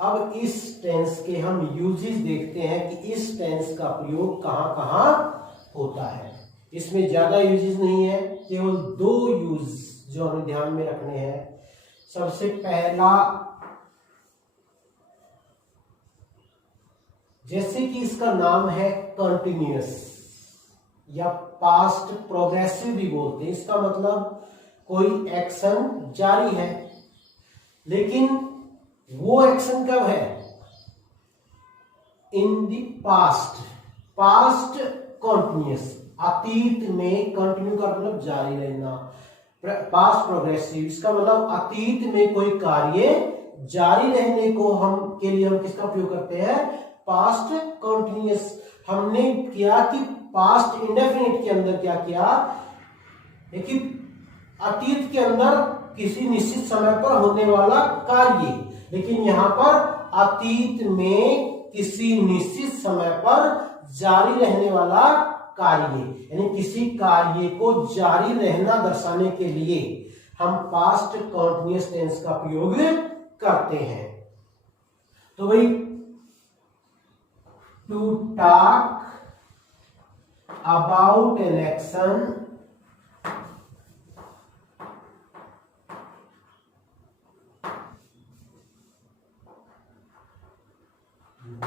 अब इस टेंस के हम यूजेस देखते हैं कि इस टेंस का प्रयोग कहां कहां होता है। इसमें ज्यादा यूजेस नहीं है, केवल 2 यूज जो हमें ध्यान में रखने हैं। सबसे पहला, जैसे कि इसका नाम है कंटिन्यूअस या पास्ट प्रोग्रेसिव भी बोलते हैं, इसका मतलब कोई एक्शन जारी है, लेकिन वो एक्शन कब है? इन द पास्ट। पास्ट कंटिन्यूअस, अतीत में। कंटिन्यू का मतलब जारी रहना। पास्ट प्रोग्रेसिव, इसका मतलब अतीत में कोई कार्य जारी रहने को हम के लिए हम किसका उपयोग करते हैं? Past continuous. हमने किया कि पास्ट इंडेफिनिट के अंदर क्या किया, देखिए अतीत के अंदर किसी निश्चित समय पर होने वाला कार्य, लेकिन यहां पर अतीत में किसी निश्चित समय पर जारी रहने वाला कार्य, यानी किसी कार्य को जारी रहना दर्शाने के लिए हम पास्ट कंटिन्यूअस टेंस का प्रयोग करते हैं। तो भाई, to talk about an action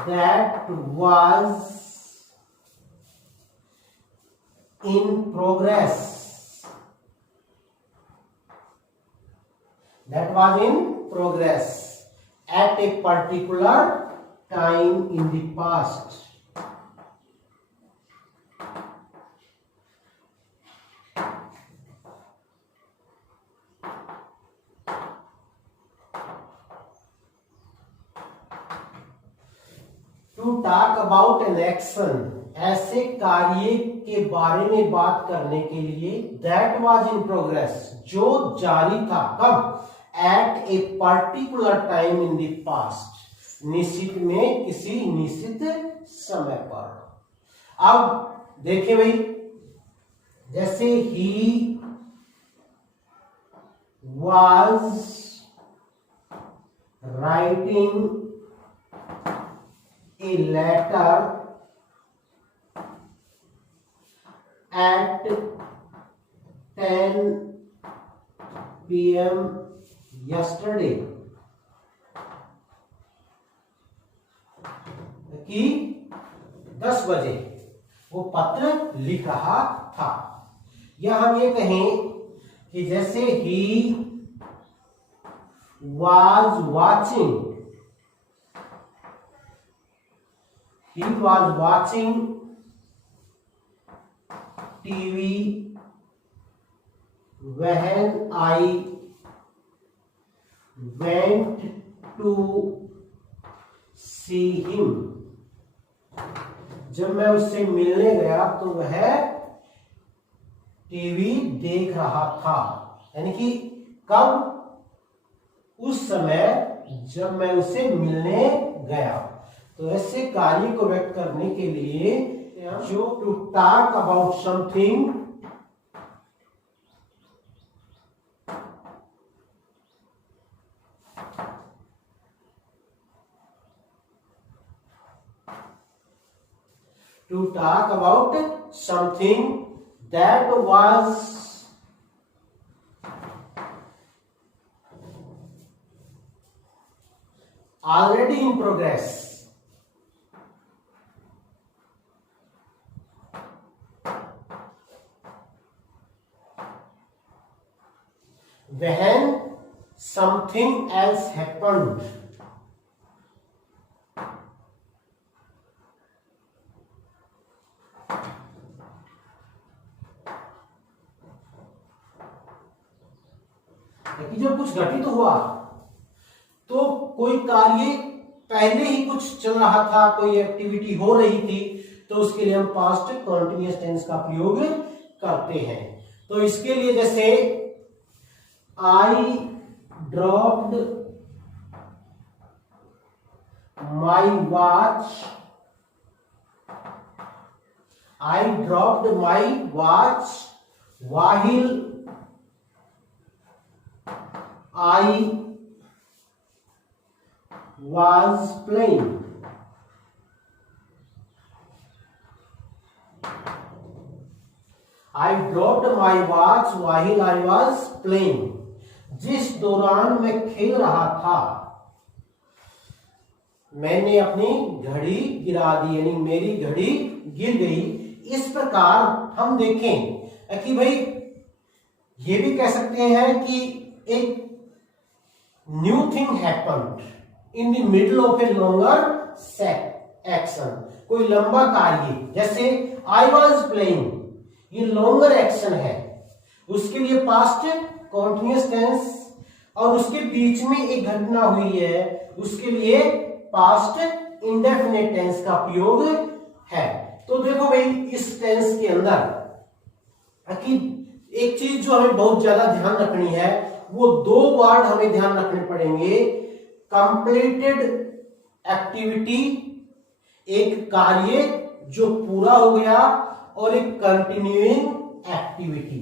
that was in progress. That was in progress at a particular time in the past. To talk about an action, ऐसे कार्य के बारे में बात करने के लिए, दैट वाज इन प्रोग्रेस, जो जारी था, कब? At a particular time in the past, निश्चित में, किसी निश्चित समय पर। अब देखिए भाई, जैसे he was writing a letter at 10 p.m. yesterday, कि 10 बजे वो पत्र लिख रहा था। या हम ये कहें कि जैसे he was watching TV when I went to see him, जब मैं उससे मिलने गया तो वह टीवी देख रहा था। यानी कि कब? उस समय जब मैं उसे मिलने गया। तो ऐसे कार्य को व्यक्त करने के लिए जो to talk about something, to talk about something that was already in progress, when something else happened, कि जब कुछ घटित हुआ तो कोई कार्य पहले ही कुछ चल रहा था, कोई एक्टिविटी हो रही थी, तो उसके लिए हम पास्ट कंटिन्यूअस टेंस का प्रयोग करते हैं। तो इसके लिए जैसे I dropped my watch, I dropped my watch while I was playing. I dropped my watch while I was playing. जिस दौरान मैं खेल रहा था मैंने अपनी घड़ी गिरा दी, यानी मेरी घड़ी गिर गई। इस प्रकार हम देखें कि भाई ये भी कह सकते हैं कि एक new thing happened in the middle of a longer action. कोई लंबा कार्य, जैसे आई वॉज प्लेइंग, ये लॉन्गर एक्शन है, उसके लिए पास्ट कॉन्टिन्यूअस टेंस, और उसके बीच में एक घटना हुई है, उसके लिए पास्ट इंडेफिनिट टेंस का प्रयोग है। तो देखो भाई इस टेंस के अंदर कि एक चीज जो हमें बहुत ज्यादा ध्यान रखनी है, वो दो वर्ड हमें ध्यान रखने पड़ेंगे। कंप्लीटेड एक्टिविटी, एक कार्य जो पूरा हो गया, और एक कंटिन्यूइंग एक्टिविटी।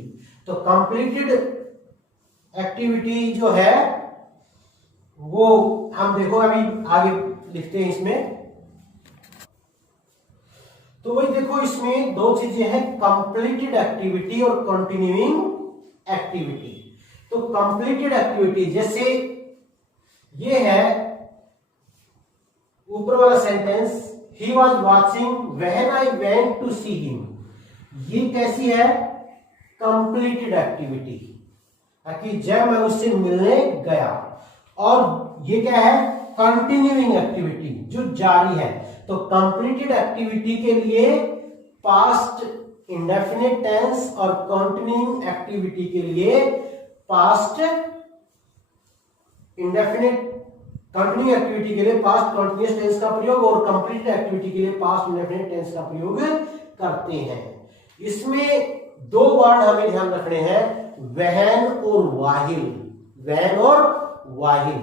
तो कंप्लीटेड एक्टिविटी जो है वो हम देखो अभी आगे लिखते हैं इसमें। तो वही देखो इसमें दो चीजें हैं, कंप्लीटेड एक्टिविटी और कंटिन्यूइंग एक्टिविटी। तो कंप्लीटेड एक्टिविटी जैसे ये है ऊपर वाला sentence, he was watching when I went to see him. ये कैसी है? कंप्लीटेड एक्टिविटी, कि जब मैं उससे मिलने गया। और ये क्या है? कंटिन्यूइंग एक्टिविटी, जो जारी है। तो कंप्लीटेड एक्टिविटी के लिए पास्ट इंडेफिनिट टेंस और कंटिन्यूइंग एक्टिविटी के लिए पास्ट इंडेफिनिट, कंटिन्यूइंग एक्टिविटी के लिए पास्ट कंटिन्यूअस टेंस का प्रयोग और कंप्लीटेड एक्टिविटी के लिए पास्ट इंडेफिनिट टेंस का प्रयोग करते हैं। इसमें दो वर्ड हमें ध्यान रखने हैं, वहन और वाहिल। वहन और वाहिल,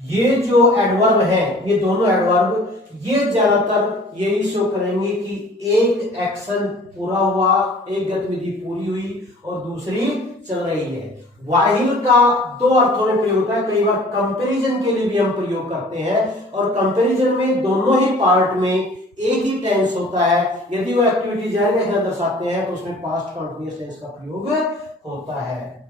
ये जो एडवर्ब हैं, ये दोनों एडवर्ब ये ज्यादातर यही शो करेंगे कि एक एक्शन पूरा हुआ, एक गतिविधि पूरी हुई और दूसरी चल रही है। वाहिल का दो अर्थों में प्रयोग होता है, कई बार कंपैरिजन के लिए भी हम प्रयोग करते हैं, और कंपैरिजन में दोनों ही पार्ट में एक ही टेंस होता है। यदि वो एक्टिविटी जारी रखना दर्शाते हैं तो उसमें पास्ट कंटिन्यूअस टेंस का प्रयोग होता है।